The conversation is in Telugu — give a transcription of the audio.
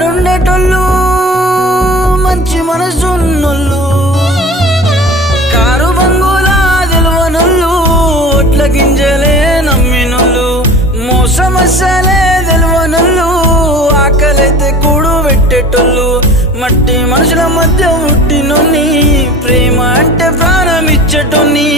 కాడుండేటోళ్ళు మంచి మనసున్నోళ్ళు కారు బంగులా తెలవనోళ్ళు ఒట్ల గింజలే నమ్మినోళ్ళు మోసమసలే తెలవనోళ్ళు ఆకలైతే కూడు పెట్టేటోళ్ళు మట్టి మనుషుల మధ్య పుట్టినోన్ని ప్రేమ అంటే ప్రాణం ఇచ్చేటోన్ని